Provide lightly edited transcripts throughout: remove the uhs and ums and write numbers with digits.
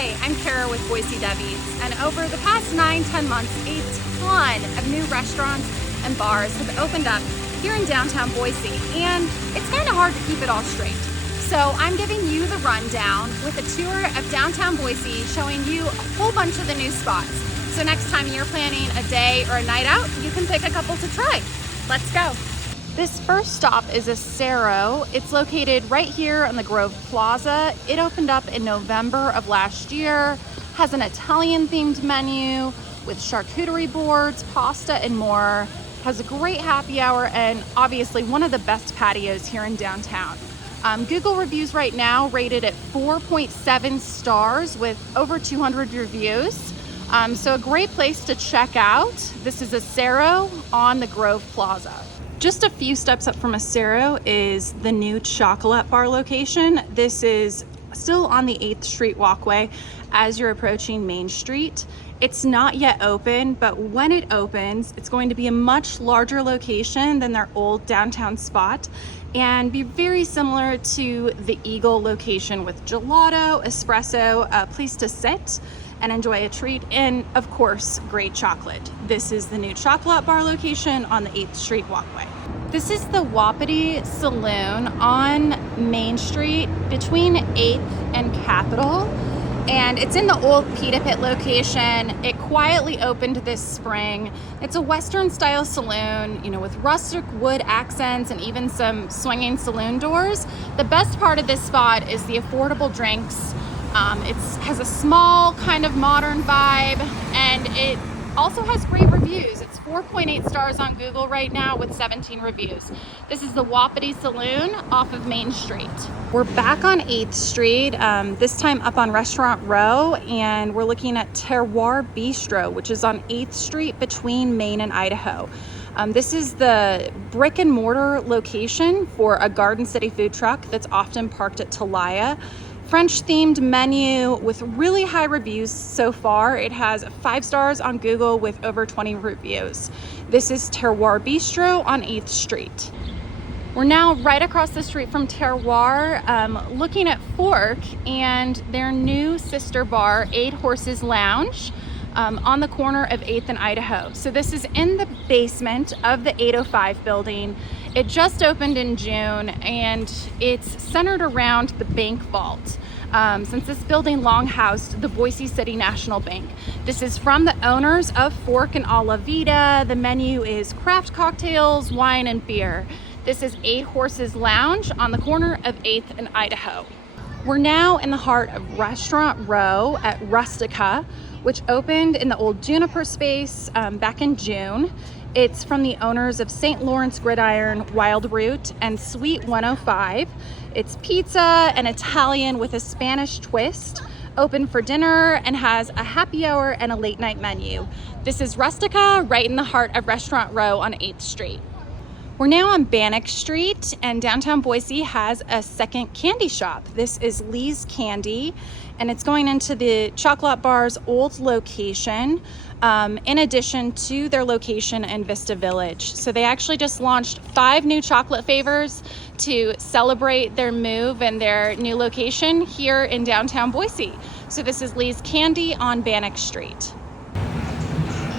Hi, I'm Kara with Boise Debbie's, and over the past 9-10 months, a ton of new restaurants and bars have opened up here in downtown Boise, and it's kind of hard to keep it all straight. So I'm giving you the rundown with a tour of downtown Boise, showing you a whole bunch of the new spots. So next time you're planning a day or a night out, you can pick a couple to try. Let's go. This first stop is Acero. It's located right here on the Grove Plaza. It opened up in November of last year, has an Italian themed menu with charcuterie boards, pasta, and more. Has a great happy hour and obviously one of the best patios here in downtown. Google reviews right now rated at 4.7 stars with over 200 reviews. So a great place to check out. This is Acero on the Grove Plaza. Just a few steps up from Acero is the new Chocolat Bar location. This is still on the 8th Street walkway as you're approaching Main Street. It's not yet open, but when it opens, it's going to be a much larger location than their old downtown spot and be very similar to the Eagle location with gelato, espresso, a place to sit and enjoy a treat, and of course, great chocolate. This is the new Chocolat Bar location on the 8th Street walkway. This is the Wapiti Saloon on Main Street between 8th and Capitol, and it's in the old Pita Pit location. It quietly opened this spring. It's a Western style saloon, with rustic wood accents and even some swinging saloon doors. The best part of this spot is the affordable drinks. It has a small kind of modern vibe, and it also has great reviews. It's 4.8 stars on Google right now with 17 reviews. This is the Wapiti Saloon off of Main Street. We're back on 8th Street, this time up on Restaurant Row, and we're looking at Terroir Bistro, which is on 8th Street between Maine and Idaho. This is the brick and mortar location for a Garden City food truck that's often parked at Talaya. French themed menu with really high reviews so far. It has 5 stars on Google with over 20 reviews. This is Terroir Bistro on 8th Street. We're now right across the street from Terroir, looking at Fork and their new sister bar, 8 Horses Lounge, on the corner of 8th and Idaho. So this is in the basement of the 805 building. It just opened in June, and it's centered around the bank vault. Since this building long housed the Boise City National Bank. This is from the owners of Fork and A La Vida. The menu is craft cocktails, wine, and beer. This is 8 Horses Lounge on the corner of 8th and Idaho. We're now in the heart of Restaurant Row at Rustica, which opened in the old Juniper space back in June. It's from the owners of St. Lawrence Gridiron, Wild Root, and Sweet 105. It's pizza and Italian with a Spanish twist, open for dinner, and has a happy hour and a late night menu. This is Rustica, right in the heart of Restaurant Row on 8th Street. We're now on Bannock Street, and downtown Boise has a second candy shop. This is Lee's Candy, and it's going into the Chocolat Bar's old location, in addition to their location in Vista Village. So they actually just launched 5 new chocolate flavors to celebrate their move and their new location here in downtown Boise. So this is Lee's Candy on Bannock Street.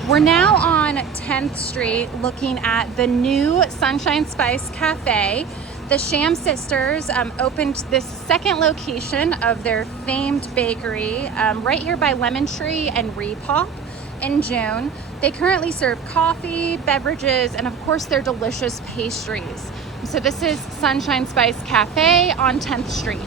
We're now on 10th Street looking at the new Sunshine Spice Cafe. The Sham Sisters opened this second location of their famed bakery right here by Lemon Tree and Repop in June. They currently serve coffee, beverages, and of course their delicious pastries. So this is Sunshine Spice Cafe on 10th Street.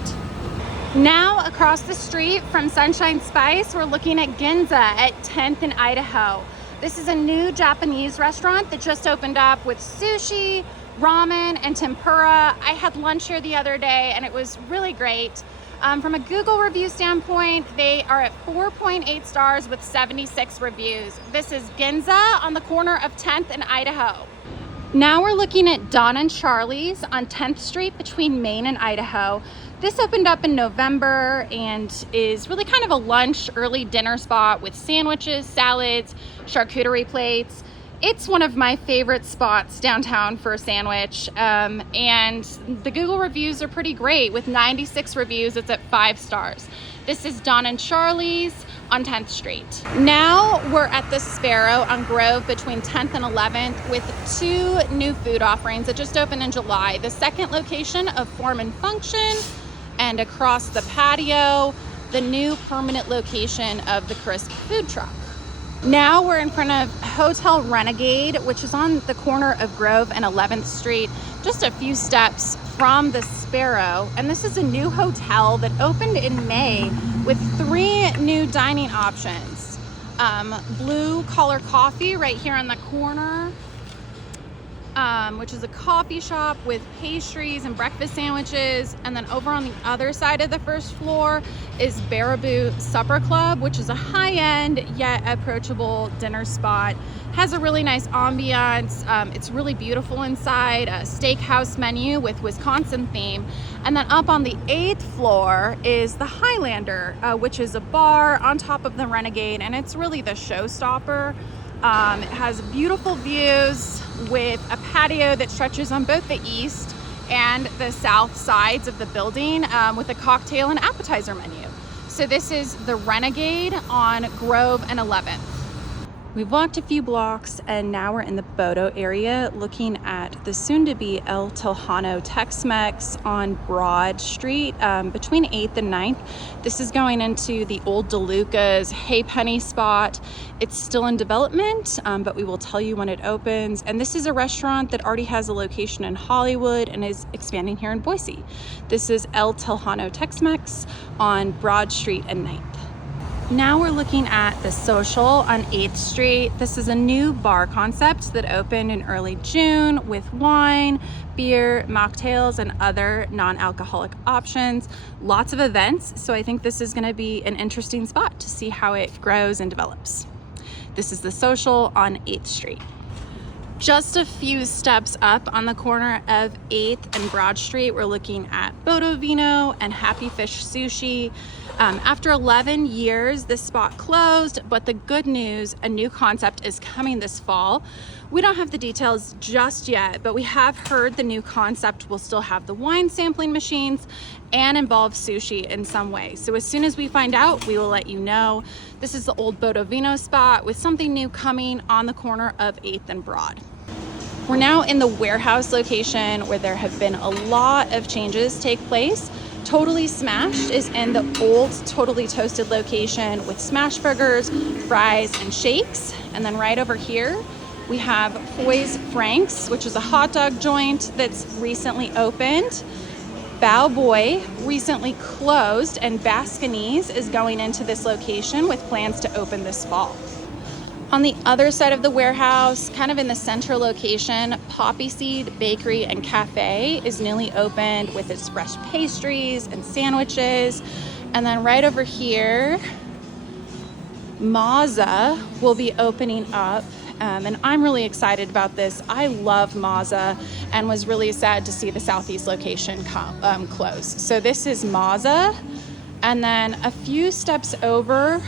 Now across the street from Sunshine Spice, we're looking at Ginza at 10th and Idaho. This is a new Japanese restaurant that just opened up with sushi, ramen, and tempura. I had lunch here the other day and it was really great. From a Google review standpoint, they are at 4.8 stars with 76 reviews. This is Ginza on the corner of 10th and Idaho. Now we're looking at Don and Charly's on 10th Street between Maine and Idaho. This opened up in November and is really kind of a lunch, early dinner spot with sandwiches, salads, charcuterie plates. It's one of my favorite spots downtown for a sandwich, and the Google reviews are pretty great. With 96 reviews, it's at 5 stars. This is Don and Charly's on 10th Street. Now we're at the Sparrow on Grove between 10th and 11th with 2 new food offerings that just opened in July. The second location of Form and Function, and across the patio, the new permanent location of the Crisp food truck. Now we're in front of Hotel Renegade, which is on the corner of Grove and 11th Street, just a few steps from the Sparrow. And this is a new hotel that opened in May with 3 new dining options. Blue Collar Coffee right here on the corner, which is a coffee shop with pastries and breakfast sandwiches. And then over on the other side of the first floor is Bariboo Supper Club, which is a high-end yet approachable dinner spot. Has a really nice ambiance. It's really beautiful inside, a steakhouse menu with Wisconsin theme. And then up on the 8th floor is the Highlander, which is a bar on top of the Renegade, and it's really the showstopper. It has beautiful views with a patio that stretches on both the east and the south sides of the building, with a cocktail and appetizer menu. So this is the Renegade on Grove and 11th. We've walked a few blocks and now we're in the Bodo area looking at the soon-to-be El Tejano Tex Mex on Broad Street, between 8th and 9th. This is going into the old DeLuca's Hey Penny spot. It's still in development, but we will tell you when it opens. And this is a restaurant that already has a location in Hollywood and is expanding here in Boise. This is El Tejano Tex Mex on Broad Street and 9th. Now we're looking at the Social on 8th Street. This is a new bar concept that opened in early June with wine, beer, mocktails, and other non-alcoholic options. Lots of events, so I think this is going to be an interesting spot to see how it grows and develops. This is the Social on 8th Street. Just a few steps up on the corner of 8th and Broad Street, we're looking at BodoVino and Happy Fish Sushi. After 11 years, this spot closed, but the good news, a new concept is coming this fall. We don't have the details just yet, but we have heard the new concept will still have the wine sampling machines and involve sushi in some way. So as soon as we find out, we will let you know. This is the old BodoVino spot with something new coming on the corner of 8th and Broad. We're now in the warehouse location where there have been a lot of changes take place. Totally Smashed is in the old Totally Toasted location with smash burgers, fries, and shakes. And then right over here, we have Foy's Frank's, which is a hot dog joint that's recently opened. Bow Boy recently closed, and Basquenese is going into this location with plans to open this fall. On the other side of the warehouse, kind of in the central location, Poppyseed Bakery and Cafe is newly opened with its fresh pastries and sandwiches. And then right over here, Mazzah will be opening up. And I'm really excited about this. I love Mazzah and was really sad to see the Southeast location close. So this is Mazzah. And then a few steps over,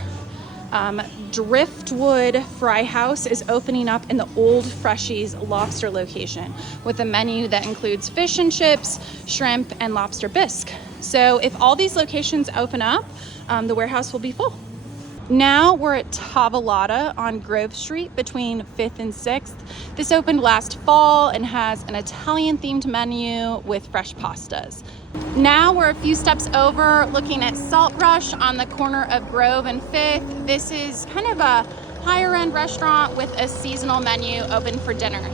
Driftwood Fry House is opening up in the old Freshies lobster location with a menu that includes fish and chips, shrimp, and lobster bisque. So if all these locations open up, the warehouse will be full. Now we're at Tavolata on Grove Street between 5th and 6th. This opened last fall and has an Italian themed menu with fresh pastas. Now we're a few steps over looking at Saltbrush on the corner of Grove and 5th. This is kind of a higher end restaurant with a seasonal menu open for dinner.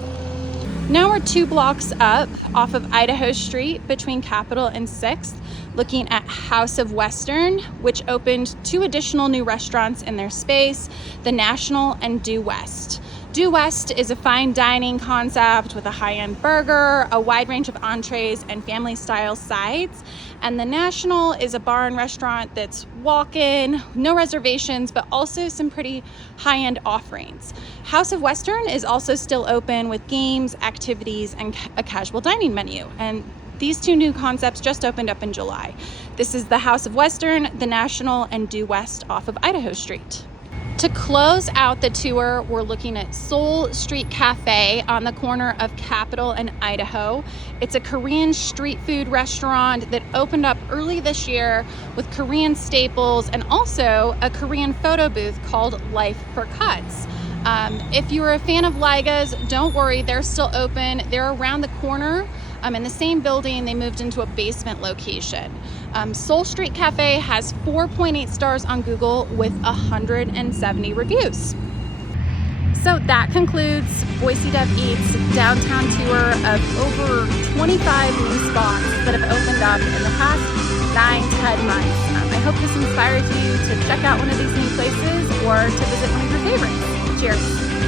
Now we're 2 blocks up off of Idaho Street between Capitol and 6th, looking at House of Western, which opened 2 additional new restaurants in their space, the National and Due West. Due West is a fine dining concept with a high-end burger, a wide range of entrees, and family-style sides. And the National is a bar and restaurant that's walk-in, no reservations, but also some pretty high-end offerings. House of Western is also still open with games, activities, and a casual dining menu. And these 2 new concepts just opened up in July. This is the House of Western, the National, and Due West off of Idaho Street. To close out the tour, we're looking at Seoul Street Cafe on the corner of Capitol and Idaho. It's a Korean street food restaurant that opened up early this year with Korean staples and also a Korean photo booth called Life for Cuts. If you're a fan of Ligas, don't worry, they're still open. They're around the corner. In the same building, they moved into a basement location. Seoul Street Cafe has 4.8 stars on Google with 170 reviews. So that concludes Boise Dev Eats downtown tour of over 25 new spots that have opened up in the past 9-10 months. I hope this inspires you to check out one of these new places or to visit one of your favorites. Cheers.